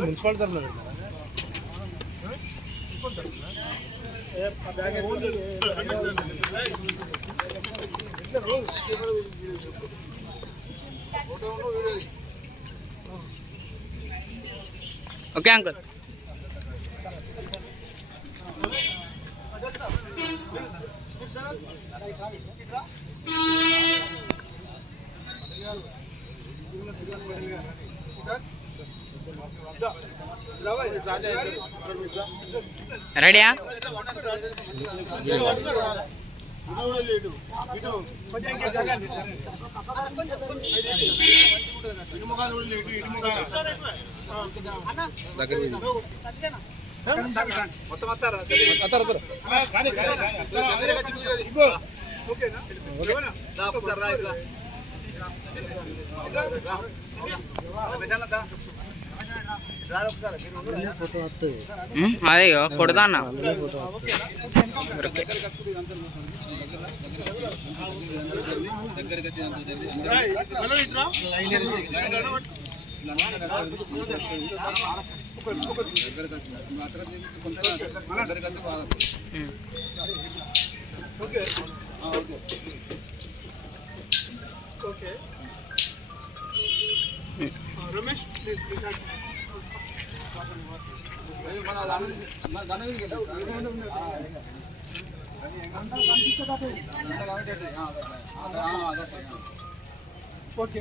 Municipality okay uncle. రెడీయా? అదే కొడదా అన్న. రమేష్ ఓకే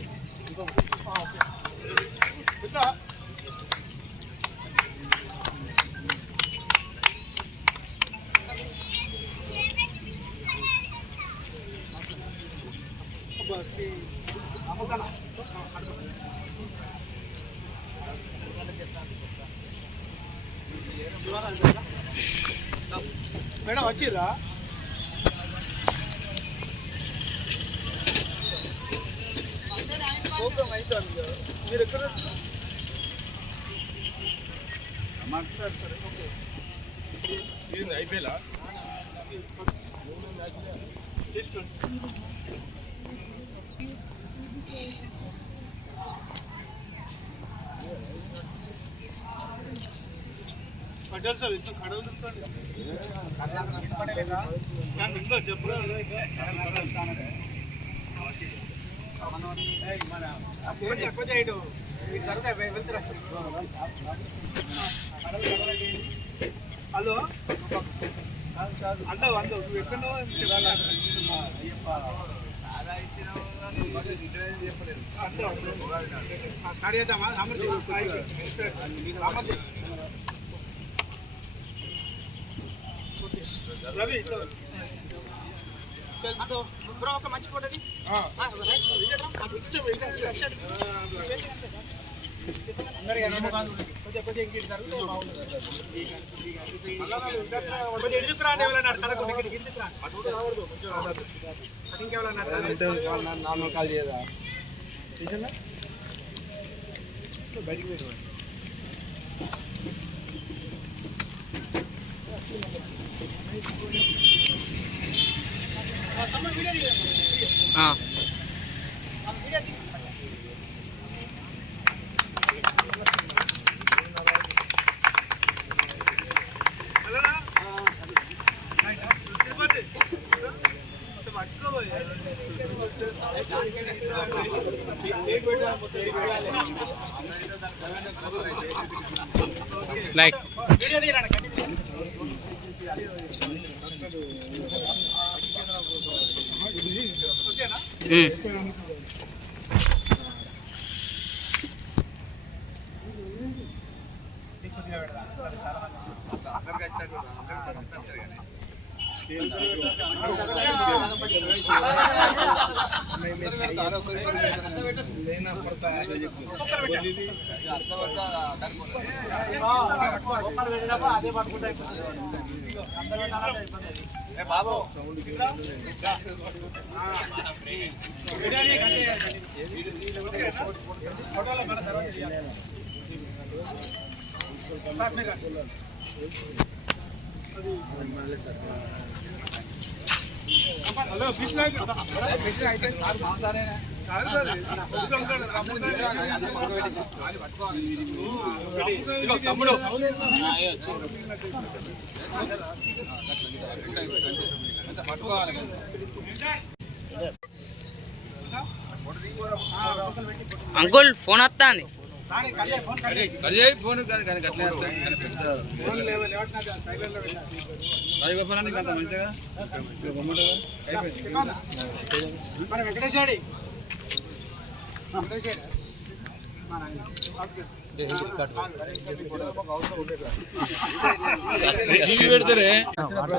మేడం వచ్చిరా? ప్రోగ్రామ్ అయితే మీరు ఎక్కడ సార్? సరే ఓకే అయిపోయేలా తీసుకోండి. పడ్డారు సార్ ఇంత కడలు తిప్పండి. ఇంట్లో చెప్పు హలో అందావు అందావు నువ్వు ఎక్కడో స్టార్ట్ చేద్దామా? రవి బ్రో ఒక మంచి ఫోటోది నార్మల్ కాల్ చేయదా? బయటికి లైక్ బాబు ఫోటోలో మన తర్వాత హలో తమ్ముడు అంకుల్ ఫోన్ వస్తుంది ఫోన్ కానీ అట్లే రాజగోపాలానికి అంత మంచిగా మన వెంకటేశాడి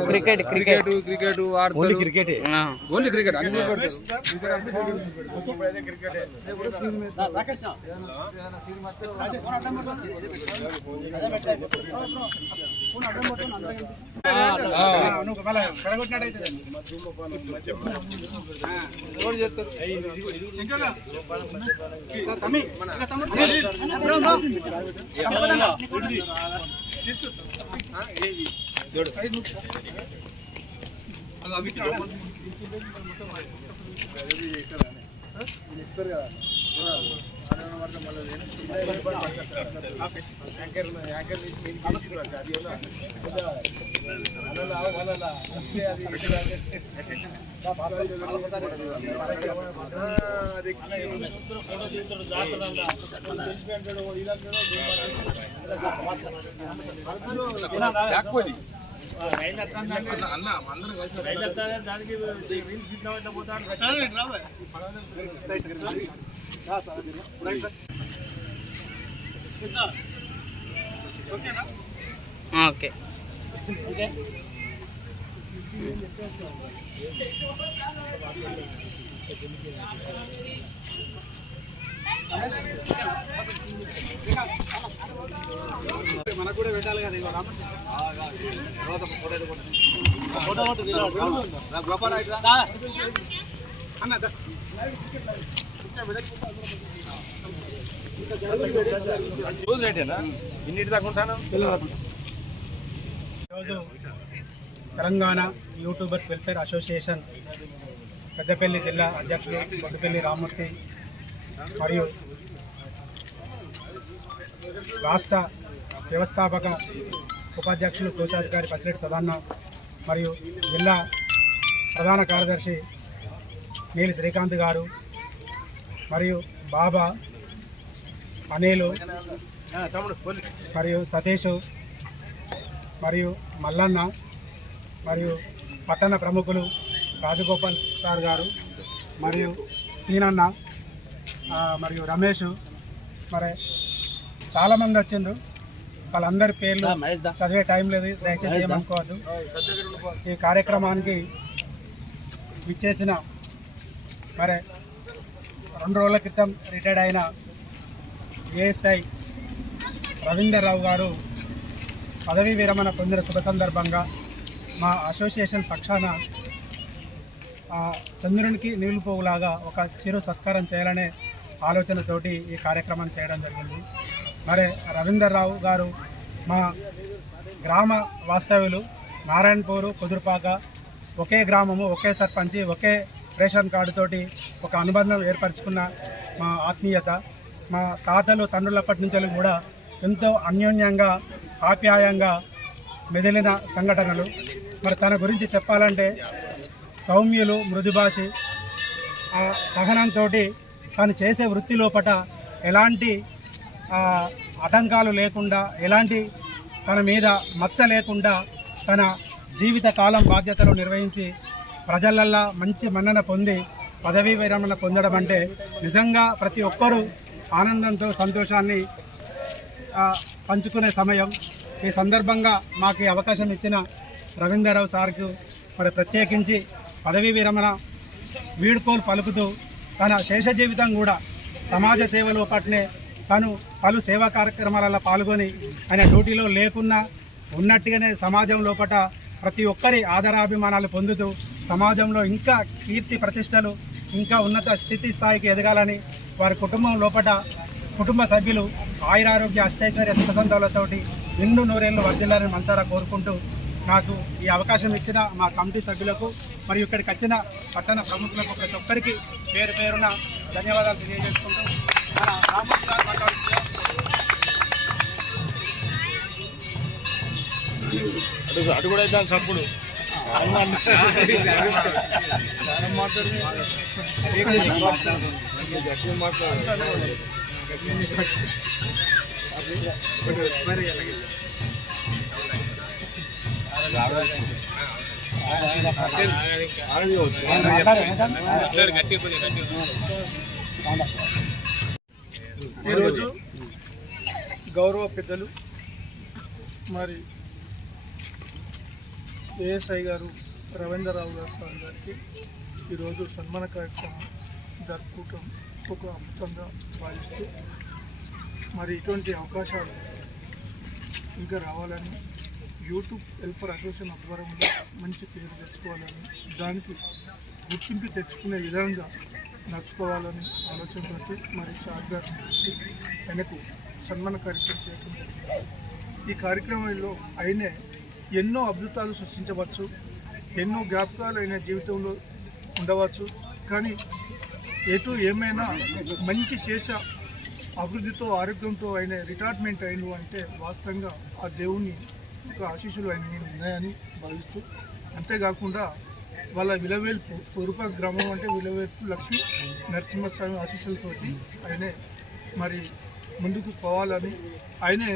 cricket cricket cricket only cricket only cricket అన్ని ఓకే మనకు కూడా పెట్టాలి కదా గోపాల అన్న ఈరోజు Telangana YouTubers welfare association Peddapalli జిల్లా అధ్యక్షులు బొడ్డుపల్లి రామ్మూర్తి మరియు రాష్ట్ర వ్యవస్థాపక ఉపాధ్యక్షులు కోశాధికారి పసిరెడ్డి సదాన్న మరియు జిల్లా ప్రధాన కార్యదర్శి నీలి శ్రీకాంత్ గారు మరియు బాబా అనిలు మరియు సతీష్ మరియు మల్లన్న మరియు పట్టణ ప్రముఖులు రాజగోపాల్ సార్ గారు మరియు సీనన్న మరియు రమేష్ మరి చాలామంది వచ్చిండ్రు. వాళ్ళందరి పేర్లు చదివే టైం లేదు, దయచేసి ఏమనుకోవద్దు. ఈ కార్యక్రమానికి విచ్చేసిన మరి 2 రోజుల క్రితం రిటైర్డ్ అయిన ఏఎస్ఐ రవీందర్ రావు గారు పదవీ విరమణ పొందిన శుభ సందర్భంగా మా అసోసియేషన్ పక్షాన చంద్రునికి నిలుపులాగా ఒక చిరు సత్కారం చేయాలనే ఆలోచనతోటి ఈ కార్యక్రమం చేయడం జరిగింది. మరి రవీందర్ రావు గారు మా గ్రామ వాస్తవ్యులు, నారాయణపూరు కుదురుపాక, ఒకే గ్రామము, ఒకే సర్పంచి, ఒకే రేషన్ కార్డుతోటి ఒక అనుబంధం ఏర్పరచుకున్న మా ఆత్మీయత, మా తాతలు తండ్రులప్పటి నుంచి కూడా ఎంతో అన్యోన్యంగా ఆప్యాయంగా మెదిలిన సంఘటనలు. మరి తన గురించి చెప్పాలంటే సౌమ్యులు, మృదుభాషి, సహనంతో తను చేసే వృత్తి లోపట ఎలాంటి ఆటంకాలు లేకుండా, ఎలాంటి తన మీద మచ్చ లేకుండా తన జీవిత కాలం బాధ్యతలు నిర్వహించి ప్రజలల్లా మంచి మన్నన పొంది పదవీ విరమణ పొందడం అంటే నిజంగా ప్రతి ఒక్కరూ ఆనందంతో సంతోషాన్ని పంచుకునే సమయం. ఈ సందర్భంగా మాకు అవకాశం ఇచ్చిన రవీందర్రావు సార్కు మరి ప్రత్యేకించి పదవీ విరమణ వీడ్కోలు పలుకుతూ తన శేష జీవితం కూడా సమాజ సేవలో పట్నే తను పలు సేవా కార్యక్రమాలలో పాల్గొని ఆయన డ్యూటీలో లేకున్నా ఉన్నట్టుగానే సమాజం లోపట ప్రతి ఒక్కరి ఆదరాభిమానాలు పొందుతూ సమాజంలో ఇంకా కీర్తి ప్రతిష్టలు ఇంకా ఉన్నత స్థితి స్థాయికి ఎదగాలని వారి కుటుంబం లోపట కుటుంబ సభ్యులు ఆయురారోగ్య అష్టైశ్వర్య సుఖసంతాలతోటి నిండు నూరేళ్లు వర్ధిల్లాలని మనసారా కోరుకుంటూ నాకు ఈ అవకాశం ఇచ్చిన మా కమిటీ సభ్యులకు మరియు ఇక్కడికి వచ్చిన పట్టణ ప్రముఖులకు ప్రతి ఒక్కరికి పేరు పేరున ధన్యవాదాలు తెలియజేసుకుంటూ మన రామోజీ గారు మాట్లాడుతున్నారు. అటు కూడా అయితే తప్పుడు ఈరోజు గౌరవ పెద్దలు మరి ఏఎస్ఐ గారు రవీంద్రరావు గారు సార్ గారికి ఈరోజు సన్మాన కార్యక్రమం జరుపుకోవటం ఒక అద్భుతంగా భావిస్తూ మరి ఇటువంటి అవకాశాలు ఇంకా రావాలని యూట్యూబ్ హెల్పర్ అసోసియేషన్ ఆధ్వర్యంలో మంచి పేరు తెచ్చుకోవాలని దానికి గుర్తింపు తెచ్చుకునే విధంగా నడుచుకోవాలని ఆలోచనతో మరి సార్ గారు ఆయనకు సన్మాన కార్యక్రమం చేయడం జరిగింది. ఈ కార్యక్రమంలో ఆయనే ఎన్నో అద్భుతాలు సృష్టించవచ్చు, ఎన్నో జ్ఞాపకాలు ఆయన జీవితంలో ఉండవచ్చు. కానీ ఎటు ఏమైనా మంచి శేష అభివృద్ధితో ఆరోగ్యంతో ఆయన రిటైర్మెంట్ అయిండు అంటే వాస్తవంగా ఆ దేవుని ఒక ఆశీస్సులు ఆయన మీద ఉన్నాయని భావిస్తూ, అంతేకాకుండా వాళ్ళ విలవేల్పు పొరుప గ్రామం అంటే విలవేల్పు లక్ష్మీ నరసింహస్వామి ఆశీస్సులతోటి ఆయనే మరి ముందుకు పోవాలని ఆయనే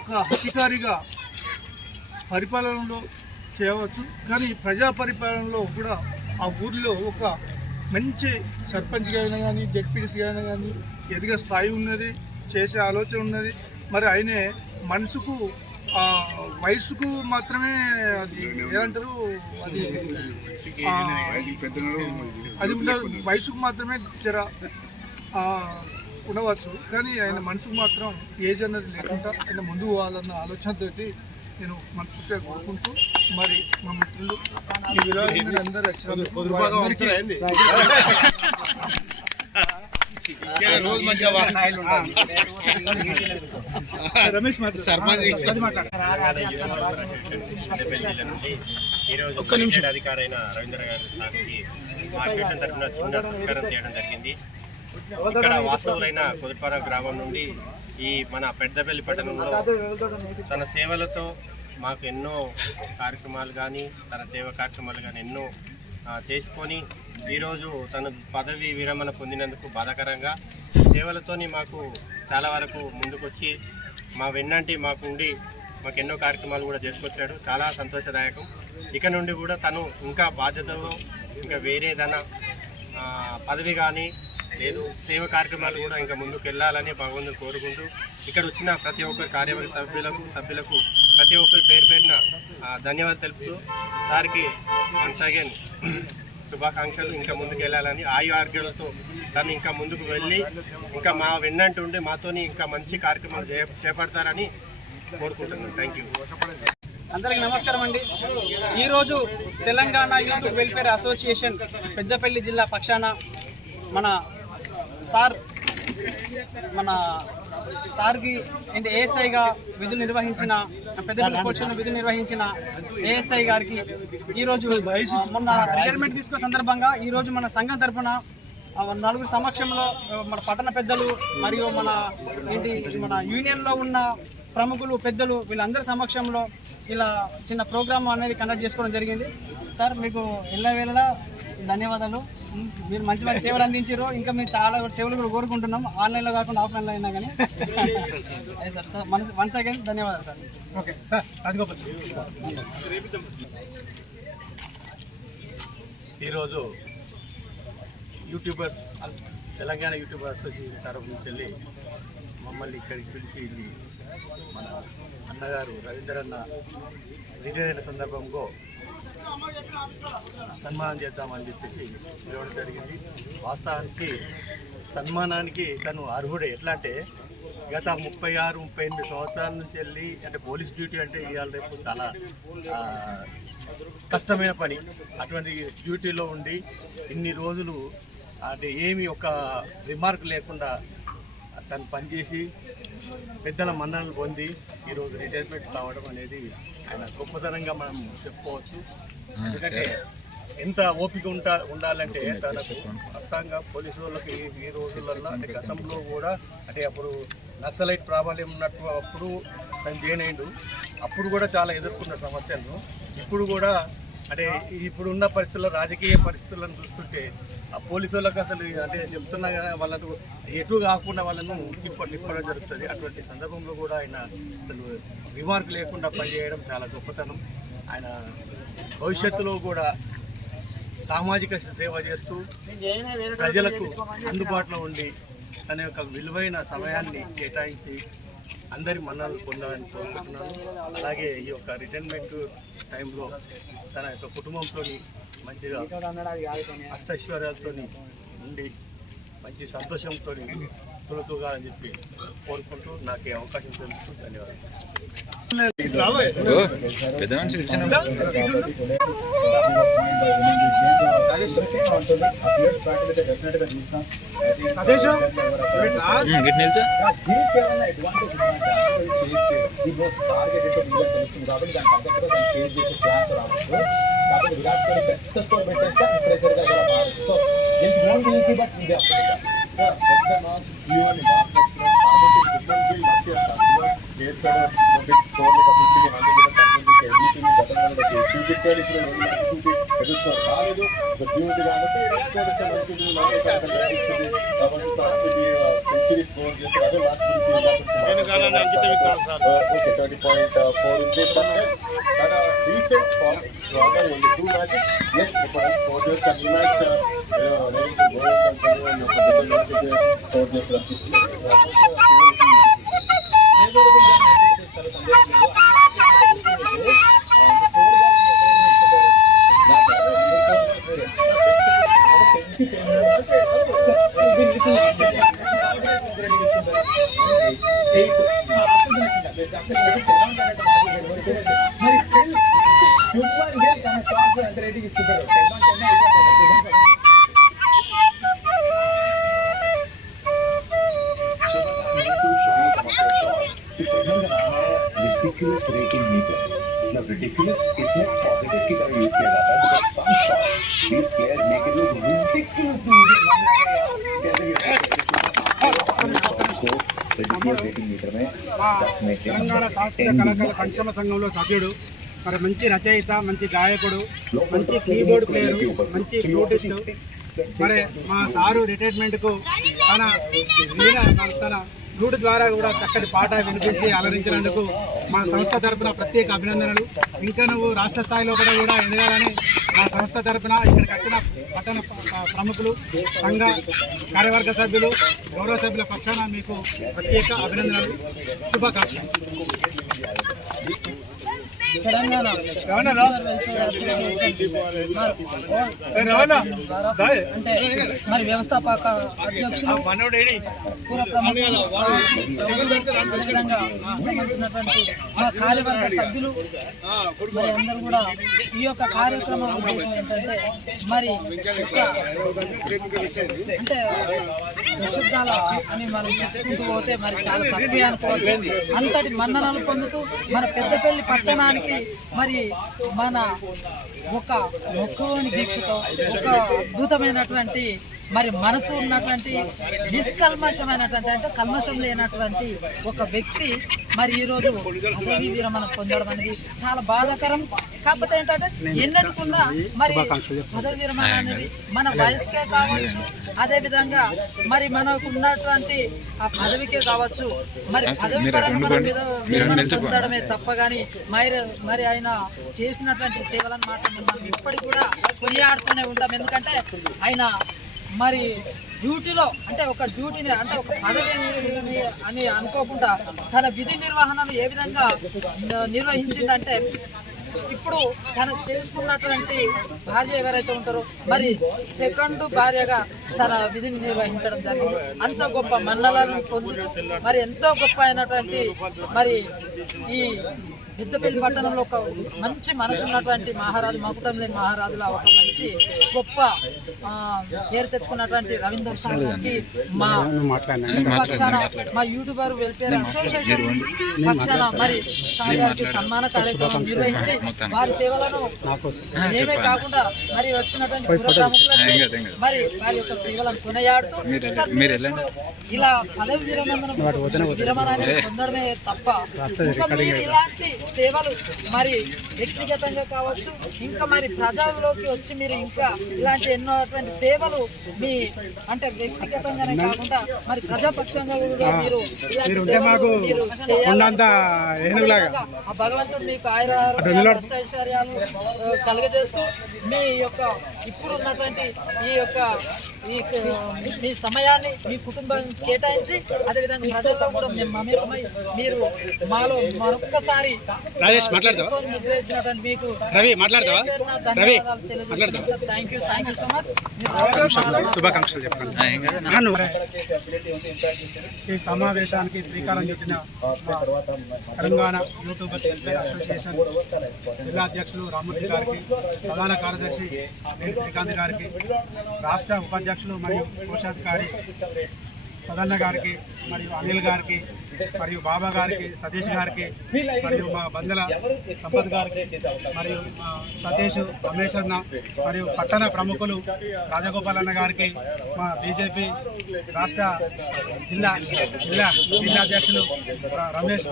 ఒక అధికారిగా పరిపాలనలో చేయవచ్చు. కానీ ప్రజా పరిపాలనలో కూడా ఆ ఊరిలో ఒక మంచి సర్పంచ్గా అయినా కానీ జడ్పీటీసీగా అయినా కానీ ఎదిగే స్థాయి ఉన్నది, చేసే ఆలోచన ఉన్నది. మరి ఆయనే మనసుకు వయసుకు మాత్రమే అది ఏమంటారు అది ఉండదు, వయసుకు మాత్రమే జర ఉండవచ్చు. కానీ ఆయన మనసుకు మాత్రం ఏజ్ అన్నది లేకుండా ఆయన ముందు పోవాలన్న ఆలోచనతోటి నేను మనస్ఫూర్తిగా కోరుకుంటూ మరి మా మిత్రులు ఈ విలువైన అందరూ ఒక్క నిమిషం అధికారైన రవీంద్ర గారి సార్కి మా అసోసియేషన్ తరఫున చిన్న సత్కారం చేయడం జరిగింది. ఇక్కడ వాస్తవులైన కొదుపార గ్రామం నుండి ఈ మన పెద్దపల్లి పట్టణంలో తన సేవలతో మాకు ఎన్నో కార్యక్రమాలు కానీ తన సేవా కార్యక్రమాలు కానీ ఎన్నో చేసుకొని ఈరోజు తను పదవి విరమణ పొందినందుకు బాధాకరంగా సేవలతోని మాకు చాలా వరకు ముందుకొచ్చి మా వెన్నంటి మాకుండి మాకు ఎన్నో కార్యక్రమాలు కూడా చేసుకొచ్చాడు. చాలా సంతోషదాయకం. ఇక నుండి కూడా తను ఇంకా బాధ్యతలో ఇంకా వేరేదైనా పదవి కానీ లేదు సేవ కార్యక్రమాలు కూడా ఇంకా ముందుకు వెళ్ళాలని భగవంతుని కోరుకుంటూ ఇక్కడ వచ్చిన ప్రతి ఒక్కరి కార్యవర్గ సభ్యులకు ప్రతి ఒక్కరి పేరున ధన్యవాదాలు తెలుపుతూ సార్కి వన్స్ అగైన్ శుభాకాంక్షలు. ఇంకా ముందుకు వెళ్ళాలని ఆరోగ్యాలతో తను ఇంకా ముందుకు వెళ్ళి ఇంకా మా వెన్నంటూ ఉండి మాతోని ఇంకా మంచి కార్యక్రమాలు చేపడతారని కోరుకుంటున్నాను. Thank you. అందరికీ నమస్కారం అండి. ఈరోజు Telangana youth welfare association Peddapalli జిల్లా పక్షాన మన సార్కి అంటే ఏఎస్ఐగా విధులు నిర్వహించిన పెద్దపల్లి పోలీసులను విధులు నిర్వహించిన ఏఎస్ఐ గారికి ఈరోజు మొన్న రిటైర్మెంట్ తీసుకున్న సందర్భంగా ఈరోజు మన సంఘం తరఫున నలుగురు సమక్షంలో మన పట్టణ పెద్దలు మరియు మన యూనియన్లో ఉన్న ప్రముఖులు పెద్దలు వీళ్ళందరి సమక్షంలో ఇలా చిన్న ప్రోగ్రామ్ అనేది కండక్ట్ చేసుకోవడం జరిగింది. సార్ మీకు ఎల్లవేళలా ధన్యవాదాలు. మీరు మంచి మంచి సేవలు అందించారు. ఇంకా మేము చాలా సేవలు కూడా కోరుకుంటున్నాం, ఆన్లైన్లో కాకుండా ఆఫ్లైన్లో అయినా కానీ. సార్ వన్స్ అగైన్ ధన్యవాదాలు సార్. Okay sir. రాజగోపాల్ ఈరోజు యూట్యూబర్స్ తెలంగాణ యూట్యూబర్ అసోసియేషన్ తరఫు నుంచి వెళ్ళి మమ్మల్ని ఇక్కడికి పిలిచి మన అన్నగారు రవీంద్రన్న రిటైర్ అయిన సందర్భంలో సన్మానం చేద్దామని చెప్పేసి పిలవడం జరిగింది. వాస్తవానికి సన్మానానికి తను అర్హుడే. ఎట్లా అంటే గత 36-38 సంవత్సరాల నుంచి వెళ్ళి అంటే పోలీస్ డ్యూటీ అంటే ఇవాళ రేపు చాలా కష్టమైన పని. అటువంటి డ్యూటీలో ఉండి ఇన్ని రోజులు అంటే ఏమి ఒక రిమార్క్ లేకుండా తను పనిచేసి పెద్దల మన్ననలు పొంది ఈరోజు రిటైర్మెంట్ కావడం అనేది ఆయన గొప్పతనంగా మనం చెప్పుకోవచ్చు. ఎందుకంటే ఎంత ఓపిక ఉండాలంటే తనకు వాస్తవంగా పోలీసు వాళ్ళకి ఈ రోజులలో అంటే గతంలో కూడా అంటే అప్పుడు నక్సలైట్ ప్రాబల్యం ఉన్నట్టు అప్పుడు తను జాయిన్ అయ్యిండు. అప్పుడు కూడా చాలా ఎదుర్కొన్న సమస్యలను ఇప్పుడు కూడా అంటే ఇప్పుడున్న పరిస్థితుల్లో రాజకీయ పరిస్థితులను చూస్తుంటే ఆ పోలీసు వాళ్ళకి అసలు అంటే చెప్తున్నా కదా వాళ్ళకు ఎటు కాకుండా వాళ్ళను తిప్పడం జరుగుతుంది. అటువంటి సందర్భంలో కూడా ఆయన అసలు రిమార్క్ లేకుండా పనిచేయడం చాలా గొప్పతనం. ఆయన భవిష్యత్తులో కూడా సామాజిక సేవ చేస్తూ ప్రజలకు అందుబాటులో ఉండి తన యొక్క విలువైన సమయాన్ని కేటాయించి అందరి మన్ననలు పొందాలని కోరుకుంటున్నాను. అలాగే ఈ యొక్క రిటైర్మెంట్ టైంలో తన యొక్క కుటుంబంతో మంచిగా అష్టైశ్వర్యాలతో ఉండి మంచి సంతోషంతో తొలతూగాలని చెప్పి కోరుకుంటూ నాకు ఈ అవకాశం ఇచ్చినందుకు ధన్యవాదాలు. కాబట్టి విరాట్ కోహ్లీ బెస్ట్ స్కోర్ పెట్టేస్తే ప్రెషర్గా కూడా మారుతుంది. So it won't be easy but they recent form rather in the 2 matches. Yes, for just an match, ready to go and continue for the ridiculous rating meter. मतलब ridiculous इसमें positive की तरह use किया जाता है because some shots these players make it look ridiculously Telangana సాంస్కృతిక కళాకారుల సంక్షేమ సంఘంలో సభ్యుడు, మరి మంచి రచయిత, మంచి గాయకుడు, మంచి కీబోర్డ్ ప్లేయరు, మంచి ఫ్లూటిస్టు. మరి మా సారు రిటైర్మెంట్కు తన ఫ్లూట్ ద్వారా కూడా చక్కటి పాట వినిపించి అలరించినందుకు మా సంస్థ తరపున ప్రత్యేక అభినందనలు. ఇంకా నువ్వు రాష్ట్ర స్థాయిలో కూడా ఎదగాలని మా సంస్థ తరపున ఇక్కడికి వచ్చిన పట్టణ ప్రముఖులు, సంఘ కార్యవర్గ సభ్యులు, గౌరవ సభ్యుల పక్షాన మీకు ప్రత్యేక అభినందనలు, శుభాకాంక్షలు. తెలంగాణ అంటే మరి వ్యవస్థాపక అధ్యక్షులు పూర్వ ప్రముఖులు అదేవిధంగా సంబంధించినటువంటి మా కార్యవర్గ సభ్యులు మరి అందరూ కూడా ఈ యొక్క కార్యక్రమం ఉద్దేశం ఏంటంటే మరి అంటే విశుద్ధాల అని మనం చెప్పుకుంటూ పోతే మరి చాలా తప్పే అనుకోవచ్చు. అంతటి మన్ననలు పొందుతూ మన పెద్దపల్లి పట్టణానికి మరి మన ఒక మొక్కలోని దీక్షతో ఒక అద్భుతమైనటువంటి మరి మనసు ఉన్నటువంటి నిష్కల్మషమైనటువంటి అంటే కల్మషం లేనటువంటి ఒక వ్యక్తి మరి ఈరోజు పదవీ విరమణ పొందడం అనేది చాలా బాధాకరం. కాకపోతే ఏంటంటే ఎన్నటికున్నా మరి పదవీ విరమణ అనేది మన వయసుకే కావచ్చు, అదేవిధంగా మరి మనకు ఉన్నటువంటి ఆ పదవికే కావచ్చు. మరి పదవి పరంగా మనం విరమణ పొందడమే తప్ప కానీ మరి ఆయన చేసినటువంటి సేవలను మాత్రం మనం ఇప్పటికి కూడా కొనియాడుతూనే ఉంటాం. ఎందుకంటే ఆయన మరి డ్యూటీలో అంటే ఒక డ్యూటీని అంటే ఒక పదవి అని అనుకోకుండా తన విధి నిర్వహణను ఏ విధంగా నిర్వహించిందంటే ఇప్పుడు తను చేసుకున్నటువంటి భార్య ఎవరైతే ఉంటారో మరి సెకండ్ భార్యగా తన విధిని నిర్వహించడం జరిగింది. అంత గొప్ప మన్నలను పొందుతూ మరి ఎంతో గొప్ప అయినటువంటి మరి ఈ పెద్దపల్లి పట్టణంలో ఒక మంచి మనసు ఉన్నటువంటి మహారాజు, మకుటం లేని మహారాజుల ఒక మంచి గొప్ప పేరు తెచ్చుకున్నటువంటి రవీంద్ర సార్ గారికి మా పక్షాన, మా యూట్యూబర్ వెల్ఫేర్ అసోసియేషన్ పక్షాన మరి సార్ గారికి సన్మాన కార్యక్రమం నిర్వహించి వారి సేవలను మేమే కాకుండా మరి వచ్చినటువంటి పుర ప్రముఖులకి మరి వారి యొక్క సేవలను కొనయాడుతూ ఇలా పదవి విరమణాన్ని పొందడమే తప్ప ఇంకా మీరు ఇలాంటి సేవలు మరి వ్యక్తిగతంగా కావచ్చు, ఇంకా మరి ప్రజల్లోకి వచ్చి మీరు ఇంకా ఇలాంటి ఎన్నో సేవలు మీ అంటే వ్యక్తిగతంగానే కాకుండా మరి ప్రజాపక్షంగా కూడా మీరు ఇలాంటి సేవలు మీరు చేయాలి. ఆ భగవంతుడు మీకు ఐశ్వర్యాలు కలుగజేస్తూ మీ యొక్క ఇప్పుడు ఉన్నటువంటి ఈ యొక్క మీ సమయాన్ని మీ కుటుంబం కేటాయించి అదేవిధంగా ప్రజల్లో కూడా మేము మమేకమై మీరు మాలో మరొక్కసారి ముద్రేసినటువంటి మీకు ధన్యవాదాలు తెలియజేస్తున్నాను. Thank you so much. శుభాకాంక్షలు చెప్పండి. ఈ సమావేశానికి శ్రీకారం చుట్టిన తెలంగాణ యూట్యూబర్స్ వెల్ఫేర్ అసోసియేషన్ జిల్లా అధ్యక్షులు రామూర్తి గారికి, ప్రధాన కార్యదర్శి నేను శ్రీకాంత్ గారికి, రాష్ట్ర ఉపాధ్యక్షులు మరియు కోశాధికారి సదన్న గారికి, మరియు అనిల్ గారికి, మరియు బాబా గారికి, సతీష్ గారికి, మరియు మా బందల సంపత్ గారికి, మరియు సతీష్, రమేష్ అన్న, మరియు పట్టణ ప్రముఖులు రాజగోపాల్ అన్న గారికి, మా బీజేపీ రాష్ట్ర జిల్లా అధ్యక్షులు రమేష్,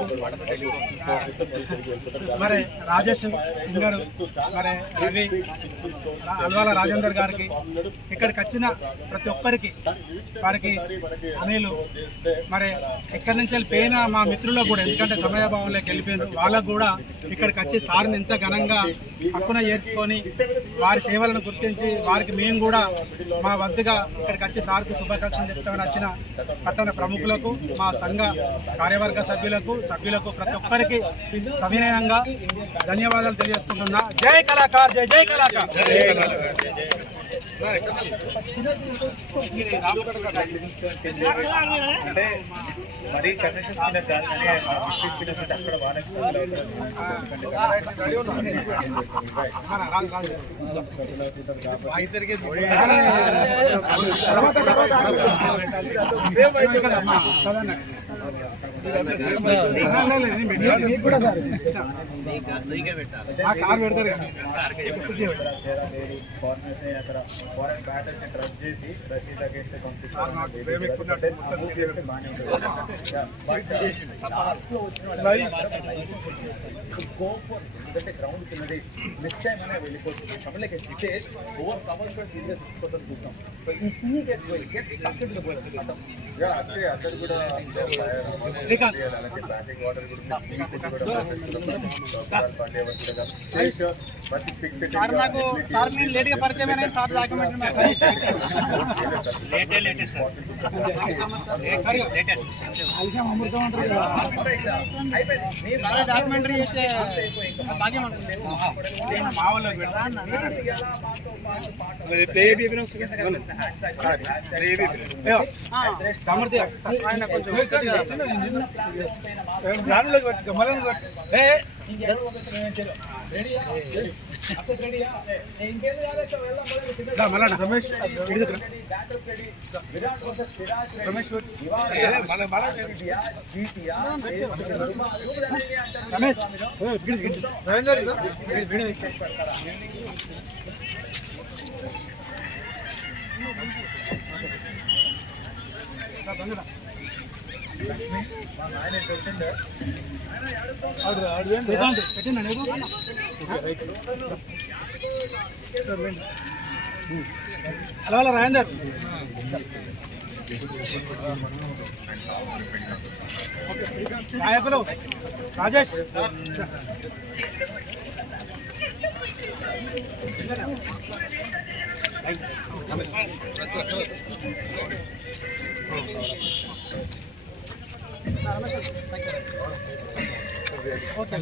మరి రాజేష్ సింగర్, మరి రవి, అల్వాల రాజేందర్ గారికి, ఇక్కడికి వచ్చిన ప్రతి ఒక్కరికి, వారికి అనిలు, మరి ఇక్కడి నుంచి వెళ్ళిపోయిన మా మిత్రులకు కూడా, ఎందుకంటే సమయభావంలోకి వెళ్ళిపోయినారు, వాళ్ళకు కూడా ఇక్కడికి వచ్చి సార్ని ఎంత ఘనంగా హక్కున చేర్చుకొని వారి సేవలను గుర్తించి వారికి మేము కూడా మా వద్దగా ఇక్కడికి వచ్చి సార్కు శుభాకాంక్షలు చెప్తామని వచ్చిన పట్టణ ప్రముఖులకు, మా సంఘ కార్యవర్గ సభ్యులకు ప్రతి ఒక్కరికి సవినయంగా ధన్యవాదాలు తెలియజేసుకుంటున్నా. జై కళాకార్, జై జై కళాకార్. మరీ కన్వెన్షన్ సార్ అక్కడ సార్ పెడతారు ఫారెన్ బ్యాటర్స్ డ్రగ్ చేసి రషీద్ అగేన్స్ట్ ఎందుకంటే గ్రౌండ్ చిన్నది, నెక్స్ట్ టైం అనే వెళ్ళిపోతుంది. సమలకి జితేష్ ఓవర్ కవర్స్ కూడా సీరియస్ తీసుకోవడం చూస్తాం. సో ఈ టూ గెట్స్ అక్కడ కూడా అలాగే బ్యాటింగ్ ఆర్డర్ సార్ నాకు సార్ నేను లేట్గా పరిచయం అయినా సార్ డాక్యుమెంట్ సార్ డాక్యుమెంటరీ చేసే భాగ్యం ఉంటుంది. మా వాళ్ళకి ఆయన కొంచెం రమేష్ హలో రాజేందర్, నాయకులు రాజేష్, ఓకే.